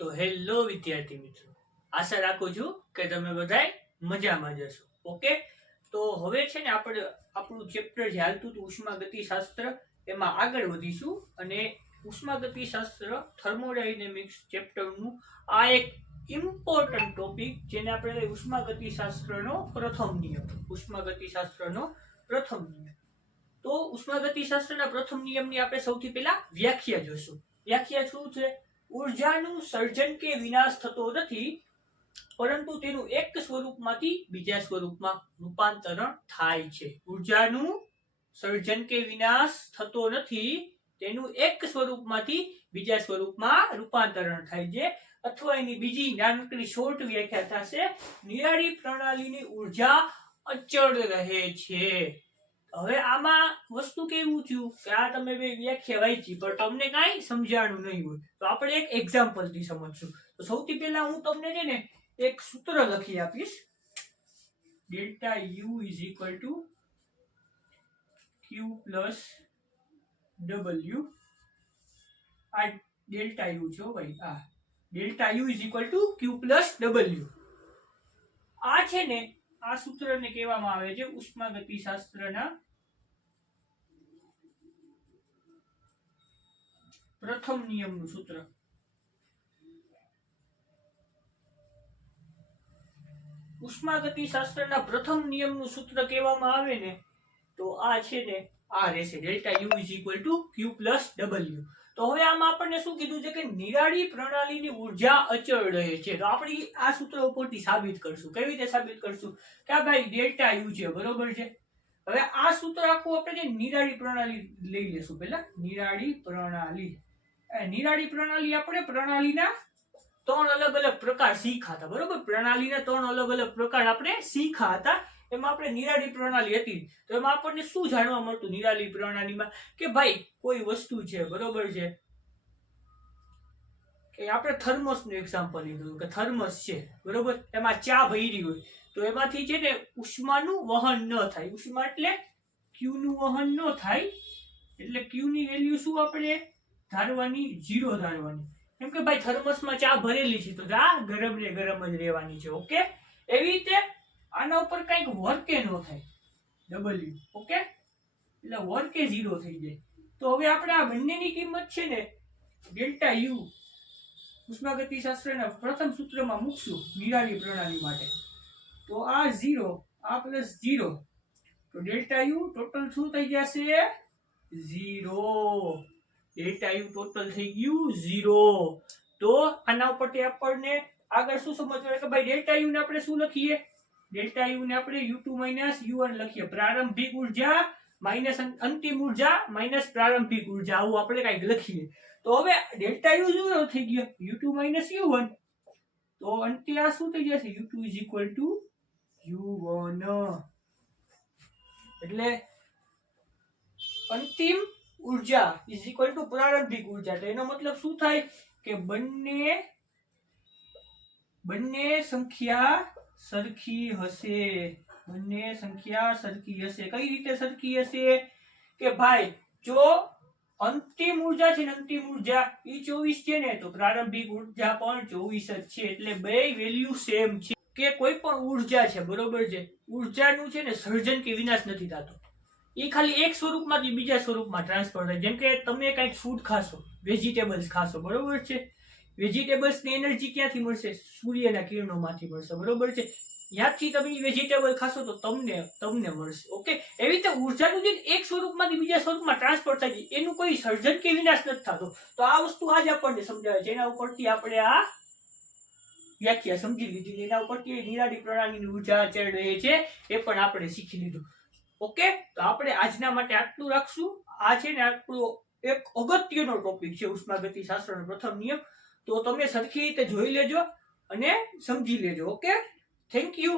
તો હેલો વિદ્યાર્થી મિત્રો, આશા રાખું છું કે તમે બધાય મજામાં જ હશો. ઓકે, તો હવે છે ને આપણે આપણું ચેપ્ટર જે હાલતું હતું ઉષ્માગતિશાસ્ત્ર એમાં આગળ વધીશું અને ઉષ્માગતિશાસ્ત્ર થર્મોડાયનેમિક્સ ચેપ્ટરનું આ એક ઇમ્પોર્ટન્ટ ટોપિક જેને આપણે ઉષ્માગતિશાસ્ત્રનો પ્રથમ નિયમ તો ઉષ્માગતિશાસ્ત્રના પ્રથમ નિયમની આપણે સૌથી પહેલા વ્યાખ્યા જોશું. વ્યાખ્યા શું છે? ઊર્જાનું સર્જન કે વિનાશ થતો નથી, પરંતુ તેનું એક સ્વરૂપમાંથી બીજા સ્વરૂપમાં રૂપાંતરણ થાય છે. ઊર્જાનું સર્જન કે વિનાશ થતો નથી, તેનું એક સ્વરૂપમાંથી બીજા સ્વરૂપમાં રૂપાંતરણ થાય છે. અથવા એની બીજી નાનકડી શોર્ટ વ્યાખ્યા થશે, નિરાળી પ્રણાલીની ઊર્જા અચળ રહે છે. હવે આમાં વસ્તુ કેવું થયું કે આ તમે બે વ્યાખ્યા વાંચી પણ તમને કાંઈ સમજાણું નહીં હોય, તો આપણે એક એક્ઝામ્પલ થી સમજશું. તો સૌથી પહેલા હું તમને છે ને એક સૂત્ર લખી આપીશ. Delta you is equal to Q plus W. આ ડેલ્ટા યુ છે ભાઈ, આ delta you is equal to Q plus W. આ છે ને આ સૂત્રને કહેવામાં આવે છે ઉષ્માગતિશાસ્ત્રના પ્રથમ નિયમનું સૂત્ર. ઉષ્માગતિશાસ્ત્રના પ્રથમ નિયમનું સૂત્ર કહેવામાં આવે ને તો આ છે ને આ રહેશે, delta you is equal to Q plus W. તો હવે આમાં આપણને શું કીધું છે કે નિરાળી પ્રણાલીની ઊર્જા અચળ રહે છે. તો આપણે આ સૂત્ર ઉપરથી સાબિત કરશું. કેવી રીતે સાબિત કરશું? કે આ ભાઈ ડેલ્ટા યુ છે, બરોબર છે. હવે આ સૂત્ર આખું આપણે નિરાળી પ્રણાલી લઈ લેશું. પહેલા નિરાળી પ્રણાલી આપણે પ્રણાલીના ત્રણ અલગ અલગ પ્રકાર શીખ્યા હતા, બરોબર. પ્રણાલીના ત્રણ અલગ અલગ પ્રકાર આપણે શીખ્યા હતા. એમાં આપણે નિરાળી પ્રણાલી હતી, તો એમાં આપણને શું જાણવા મળતું નિરાળી પ્રણાલીમાં? કે ભાઈ કોઈ વસ્તુ છે, બરોબર છે, કે આપણે થર્મસ નું એક્ઝામ્પલ લીધું કે થર્મસ છે, બરોબર. એમાં ચા ભરી હોય તો એમાંથી છે ને ઉષ્માનું વહન ન થાય. ઉષ્મા એટલે ક્યુ નું વહન ન થાય, એટલે ક્યુ ની વેલ્યુ શું આપણે ધારવાની? 0 ધારવાની. કેમ કે ભાઈ થર્મસમાં ચા ભરેલી છે તો આ ગરમ ને ગરમ જ રહેવાની છે. ઓકે, એવી રીતે આના ઉપર કઈક વર્કે ન થાય, ડબલ્યુ. ઓકે, એટલે વર્કે 0 થઈ જાય. તો હવે આપણે આ બંનેની કિંમત છે ને ડેલ્ટા યુ ઉષ્માગતિશાસ્ત્રના પ્રથમ સૂત્રમાં મૂકશું નિરાળી પ્રણાલી માટે. તો આ 0, આ પ્લસ 0, તો ડેલ્ટા યુ ટોટલ શું થઈ જશે? 0. ડેલ્ટા યુ ટોટલ થઈ ગયું 0. તો આના ઉપરથી આપણને આગળ શું સમજવાનું કે ભાઈ ડેલ્ટા યુ ને આપણે શું લખીએ? ડેલ્ટા યુ ને આપણે u2 u1 લખીએ. પ્રારંભિક ઊર્જા માઇનસ અંતિમ ઊર્જા માઇનસ પ્રારંભિક ઊર્જા, આવું આપણે કઈક લખીએ. તો હવે ડેલ્ટા યુ 0 થઈ ગયો, u2 u1, તો અંતે આ શું થઈ જશે? u2 is equal to u1. એટલે અંતિમ ઊર્જા ઇઝ ઇક્વલ ટુ પ્રારંભિક ઊર્જા. તો એનો મતલબ શું થાય કે બંને સંખ્યા સરખી હશે. કઈ રીતે સરખી હશે? કે ભાઈ જો અંતિમ ઊર્જા છે ને, અંતિમ ઊર્જા એ 24 છે ને, તો પ્રારંભિક ઊર્જા પણ 24 જ છે. એટલે બે વેલ્યુ સેમ છે. કે કોઈ પણ ઊર્જા છે, બરોબર છે, ઊર્જાનું છે ને સર્જન કે વિનાશ નથી થતો. એ ખાલી એક સ્વરૂપમાંથી બીજા સ્વરૂપમાં ટ્રાન્સફર થાય. જેમ કે તમે કંઈક ફૂડ ખાશો, વેજીટેબલ્સ ખાશો, બરોબર છે. વેજીટેબલ્સ ની એનર્જી ક્યાંથી મળશે? સૂર્યના કિરણોમાંથી મળશે, બરોબર છે. ત્યાંથી તમે વેજીટેબલ ખાશો તો તમને મળશે. ઓકે, એવી રીતે ઊર્જાનું જે એક સ્વરૂપમાંથી બીજા સ્વરૂપમાં ટ્રાન્સફર થાય છે, એનું કોઈ સર્જન કે વિનાશ નથી થતો. તો આ વસ્તુ આજ આપણને સમજાવે છે. એના ઉપરથી આપણે આ વ્યાખ્યા સમજી લીધી. એના ઉપરથી નિરાળી પ્રણાલીની ઊર્જા અચળ રહે છે એ પણ આપણે શીખી લીધું. ઓકે, તો આપણે આજના માટે આટલું રાખશું. આ છે ને આપણો એક અગત્યનો ટોપિક છે ઉષ્માગતિશાસ્ત્રનો પ્રથમ નિયમ. તો તમે સરખી રીતે જોઈ લેજો અને સમજી લેજો. Okay, thank you.